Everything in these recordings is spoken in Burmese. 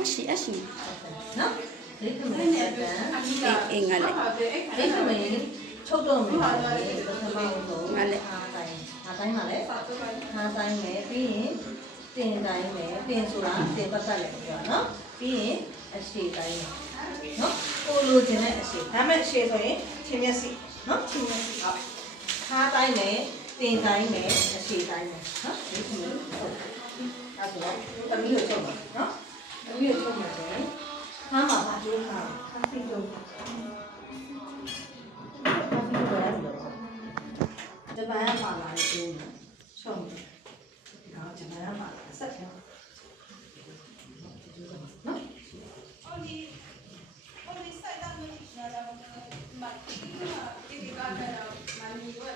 Ashi. No? They come in and Ingale. they come in. Children, Ngale. time male. Time may be tin time may be sura, tin batale. No? Being a sheet time. No? Oh, losing a sheet. How much sheet away? Chimney. No? Chimney up. Time may, tin time may, a sheet time. No? That's all. The meal children. No? The meal children. How much do you have? Japan mà lại từ xong đó Japan mà sách theo nó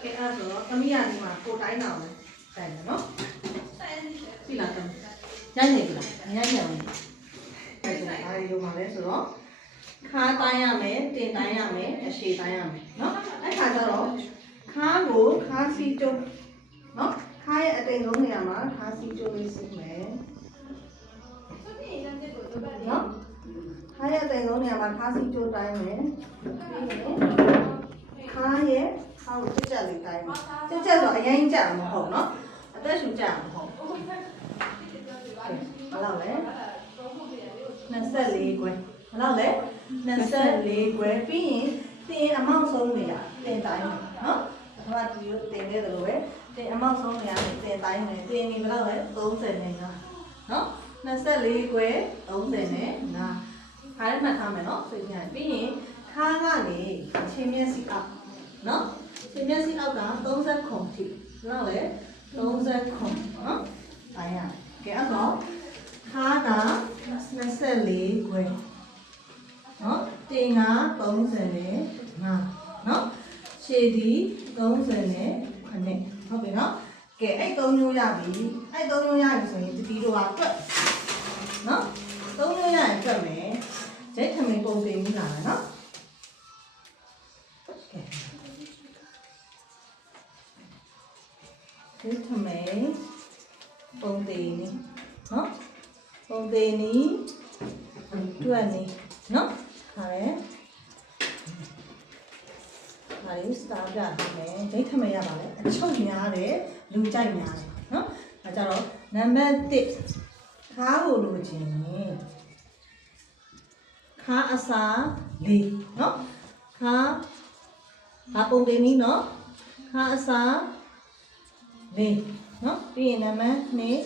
cái A đó tấm nhà mà cô gái nào này này nó thì là tấm nhanh này là nhanh nhiều này rồi ai dùng mà đấy rồi đó khá tay à mẹ tiền tay à mẹ xì tay à mẹ nó cái khá cho đó khá ngủ khá xì chung nó khá ở đây giống như mà khá xì chung đi xí mẹ nó khá ở đây giống như mà khá xì chung tay mẹ khá ye khá một chút chả được tay mẹ chút chả rồi anh anh chả mà hổ nó ở đây chúng chả mà hổ làm đấy nè sẽ lì quay làm đấy nè sẽ lì quay vì tiền amount số này à tiền tay nó và chịu tiền đây rồi đấy tiền amount số này tiền tay này tiền này bao đấy tốn tiền này nó nè sẽ lì quay tốn tiền này nè hai mà tham nó thì nhà vì khá là này trên miếng xịt áo nó trên miếng xịt áo đó tốn rất khủng thì nó đấy tốn rất khủng nó tay à cái áo đó khá là nè sẽ lì quay nó tiền á tốn tiền này nó xe đi tốn tiền này anh này không biết nó cái ai tốn nhiêu giá bị ai tốn nhiêu giá bị rồi thì đi đâu à cơ nó tốn nhiêu giá cơ mẹ chế thằng mình tốn tiền như nào nó chế thằng mẹ tốn tiền nó tốn tiền ní tuổi ní nó phải đấy sao ra mẹ đấy thằng mày ra bảo đấy chốt nhà đấy lưu chạy nhà đấy nó là cho đó number 1 khá hồ đồ gì khá asa đi nó khá bông đen ní nó khá asa đi nó đi number 2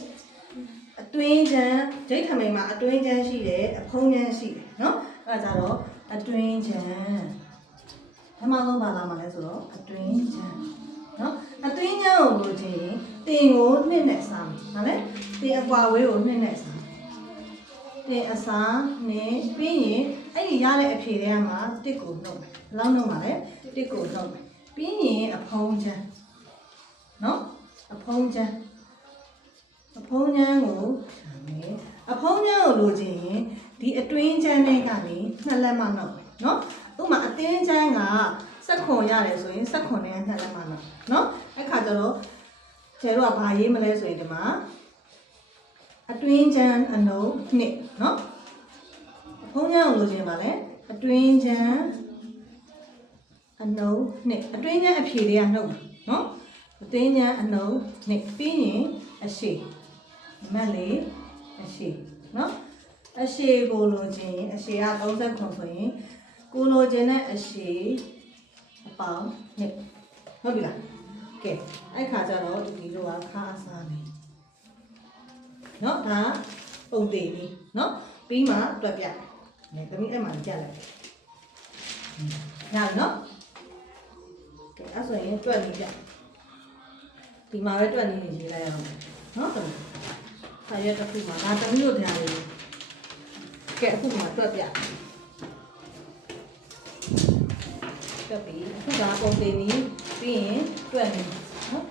အတွင်းချမ်းဒိဋ္ဌမိန်မှာအတွင်းချမ်းရှိတယ်အဖုံးချမ်းရှိတယ်เนาะအဲ့ဒါကြတော့အတွင်းချမ်းပထမဆုံးဘာလာမှာလဲဆိုတော့အတွင်းချမ်းเนาะအတွင်းချမ်းကိုလို့ချင်းတင်ကိုနှစ်နဲ့စားမယ်ဟုတ်လဲတင်အကွာဝေးကိုနှစ်နဲ့စားတင်အစားနဲ့ပြီးရင်အဲ့ဒီရတဲ့အဖြေတွေကမှာတစ်ကိုနှုတ်မယ်ဘယ်လောက်နှုတ်မှာလဲတစ်ကိုနှုတ်မယ်ပြီးရင်အဖုံးချမ်းเนาะအဖုံးချမ်းအဖုံးချမ်းကိုရှာမယ်အဖုံးချမ်းကိုလိုချင်ရင်ဒီအတွင်းချမ်းတွေကနေနှစ်လက်မနှုတ်เนาะဥပမာအတင်းချမ်းကစက်ခွန်ရတယ်ဆိုရင်စက်ခွန်နဲ့နှစ်လက်မနှုတ်เนาะအဲ့ခါကျတော့ကျဲတို့ကဘာရေးမလဲဆိုရင်ဒီမှာအတွင်းချမ်းအနှုတ်နှစ်เนาะအဖုံးချမ်းကိုလိုချင်ပါလေအတွင်းချမ်းအနှုတ်နှစ်အတွင်းချမ်းအဖြေတွေကနှုတ်เนาะအတွင်းချမ်းအနှုတ်နှစ်ပြီးရင်အရှိမက်လေးအရှိเนาะအရှိကိုလိုချင်အရှိက30ခွန်ဆိုရင်ကိုလိုချင်တဲ့အရှိအပေါင်းနှစ်ဟုတ်ပြီလားကဲအဲ့ခါကျတော့ဒီလိုကခါအစားနေเนาะဒါပုံသေးလေးเนาะပြီးမှတွက်ပြမယ်သမီးအဲ့မှာကြက်လိုက်ရတယ်เนาะကဲအဲ့ဆိုရင်တွက်နေပြဒီမှာပဲတွက်နေနေရေးလိုက်ရအောင်နော်သမီးဆာရွက်တစ်ခုမှာဒါသမီးတို့တရားလေးကဲအခုမှတွက်ပြတွက်ပြီးအခုကပုံသေးနေပြီးရင်တွက်နေနော်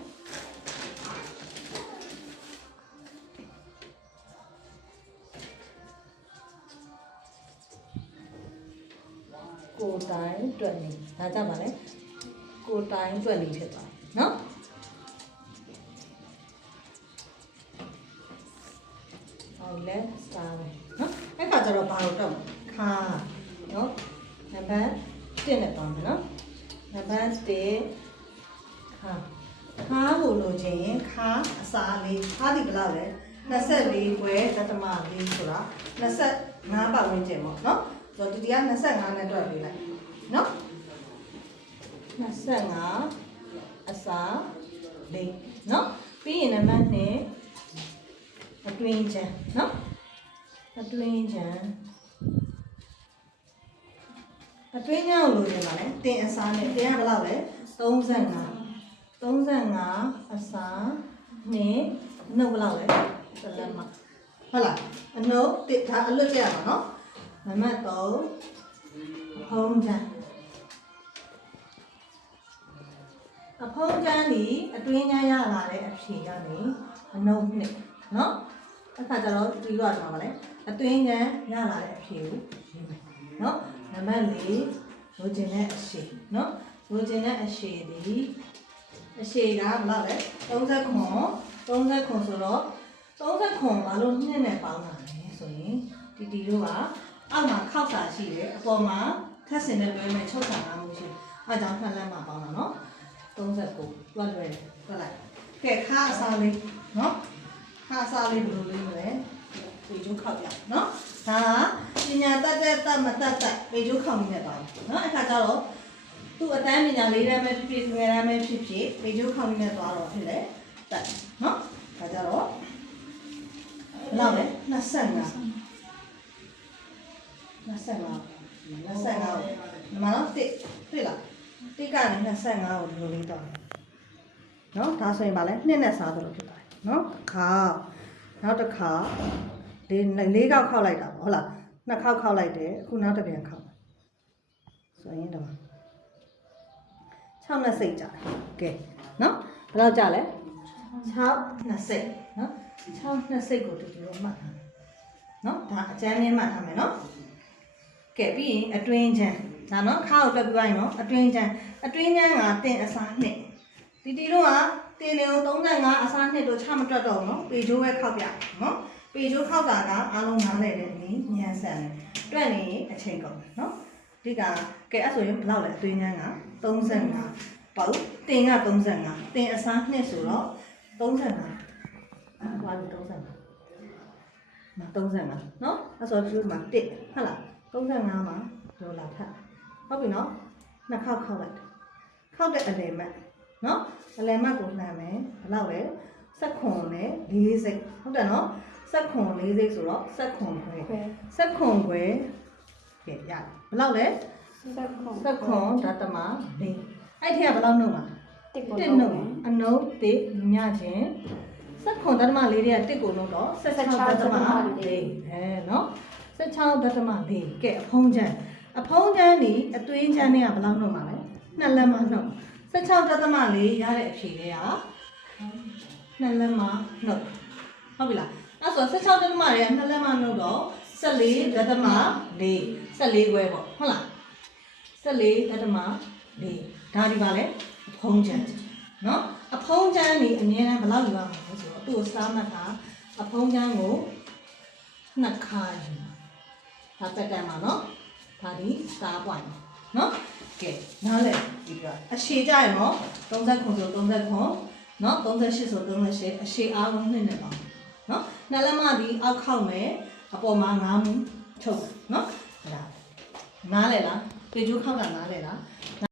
ကိုတိုင်းတွက်နေဒါကြပါလေကိုတိုင်းတွက်နေဖြစ်သွားတယ်နော်လက်စားမယ်နော်အဲ့ခါကျ ကျတော့ဘာလို့တော့ခါနော်နံပါတ်1နဲ့ပေါင်းမယ်နော်နံပါတ်1ခါကိုလိုချင်ရင်ခါအစားလေးခါဒီဘယ်လောက်လဲ24ခွဲတသမ4ဆိုတာ25ပတ်ဝန်းကျင်ပေါ့နော်ဆိုတော့ဒီက25နဲ့တွက်ပေးလိုက်နော်25အစားလေးနော်ပြီးရင်နံပါတ်2အတွင်းချမ်းနော်အတွင်းချမ်းကိုလိုချင်ပါလေတင်အစားနဲ့တင်ရဘယ်လောက်လဲ35အစားနဲ့နှုတ်ဘယ်လောက်လဲတစ်လက်မဟုတ်လားအနှုတ်တစ်ဒါအလွတ်ကြရပါနော်နံပါတ်3အဖုံးချမ်းအဖုံးချမ်းဒီအတွင်းချမ်းရလာတဲ့အဖြေကနေအနှုတ်နှစ်နော်အခါကျတော့ဒီလိုရမှာပါလေအတွင်းချမ်းရလာတဲ့အဖြေကိုရေးမယ်နော်နံပါတ်4လိုချင်တဲ့အရှည်နော်လိုချင်တဲ့အရှည်ဒီအရှည်ကဘယ်လောက်လဲ39ဆိုတော့39ဘာလို့နှစ်နဲ့ပေါင်းတာလဲဆိုရင်ဒီတို့ကအောက်မှာခောက်စာရှိတယ်အပေါ်မှာထပ်စင်နဲ့တွဲမဲ့ချုပ်စာမှုရှိတယ်အဲကြောင့်နှစ်လက်မှာပေါင်းတာနော်39တွက်လွယ်တွက်လိုက်ကဲခါအစားလေးနော်ခါအစားလေးဘယ်လိုလေးမလဲပေကျိုးခောက်ပြနော်ဒါပညာတတ်တဲ့မတတ်တဲ့ပေကျိုးခောက်နေပါဘူးနော်အခါကျတော့သူ့အတန်းပညာ၄တန်းပဲဖြစ်ဖြစ်ငယ်တန်းပဲဖြစ်ဖြစ်ပေကျိုးခောက်နေသွားတော့ဖြစ်လေတက်နော်အခါကျတော့ဘယ်လောက်လဲ25ဒီမှာတော့တစ်တွေ့လားတစ်ကနေ25ကိုဒီလိုလေးတော့နော်ဒါဆိုရင်ဗာလဲနှစ်နဲ့စားသလိုဖြစ်ပါတယ်နော်ခါနောက်တစ်ခါ၄ခေါက်ခောက်လိုက်တာပေါ့ဟုတ်လား2ခေါက်ခောက်လိုက်တယ်အခုနောက်တစ်ပြန်ခောက်ဆိုရင်တော့6နဲ့စိတ်ကြတယ်ကဲနော်ဘယ်လောက်ကြလဲ6နဲ့စိတ်နော်6နဲ့စိတ်ကိုတူတူမှတ်ထားမယ်နော်ဒါအကျန်းနဲ့မှတ်ထားမယ်နော်ကဲပြီးရင်အတွင်းချမ်းဒါနော်ခါကိုတွက်ပြီးသွားရင်နော်အတွင်းချမ်းကတင်အစားနှစ်ဒီတို့ကတင်လေကို35အစားနှစ်တို့ချမတွက်တော့ဘူးနော်ပေကျိုးပဲခောက်ပြနော်ပေကျိုးခောက်တာကအားလုံးနားလည်တဲ့အနည်းညံဆန်တယ်တွက်နေအချိန်ကုန်တယ်နော်ဒီကကဲအဲ့ဆိုရင်ဘယ်လောက်လဲအတွင်းချမ်းက35ပေါ့တင်က35တင်အစားနှစ်ဆိုတော့35ဘာလို့35နော်အဲ့ဆိုဒီမှာ1ဟုတ်လား35မှာဒေါ်လာထပ်ဟုတ်ပြီနော်နှစ်ခေါက်ခောက်လိုက်ခောက်တဲ့အလယ်မှတ်နော်အလယ်မှတ်ကိုလှမ်းမယ်ဘယ်လောက်လဲ16နဲ့40ဟုတ်တယ်နော်16 40ဆိုတော့16ခွဲကဲရတယ်ဘယ်လောက်လဲ16ဓာတ်မ4အဲ့ထက်ကဘယ်လောက်နှုတ်မှာ1နှုတ်အနှုတ်1ညချင်း16ဓာတ်မ4တွေက1ကိုနှုတ်တော့16ဓာတ်မ4နော်16ဓာတ်မ4ကဲအဖုံးချမ်းဒီအတွင်းချမ်းတွေကဘယ်လောက်နှုတ်မှာလဲ2လက်မနှုတ်16ဓာတ်မ4ရတဲ့အဖြေတွေက2လက်မနှုတ်ဟုတ်ပြီလားအဲ့ဆို16ဓာတ်မတွေက2လက်မနှုတ်တော့14ဓာတ်မ4ခွဲပေါ့ဟုတ်လား14ဓာတ်မ4ဒါဒီပါလဲအဖုံးချမ်းနော်အဖုံးချမ်းဒီအမြဲတမ်းဘယ်လောက်ယူရမှာလဲဆိုတော့သူ့ကိုစားမှတ်တာအဖုံးချမ်းကို2ခါယူဒါတက်တန်ပါနော်ဒါဒီစားပွိုင်နော်ကဲနားလဲဒီကအရှည်ကြရနော်30ခွန်ဆို30ခွန်နော်38ဆို38အရှည်အားလုံးနှစ်နဲ့ပါနော်နှစ်လက်မဒီအောက်ခောက်မယ်အပေါ်မှာ9မှုချုပ်နော်အဲ့ဒါနားလဲလားပေကျိုးခောက်တာနားလဲလား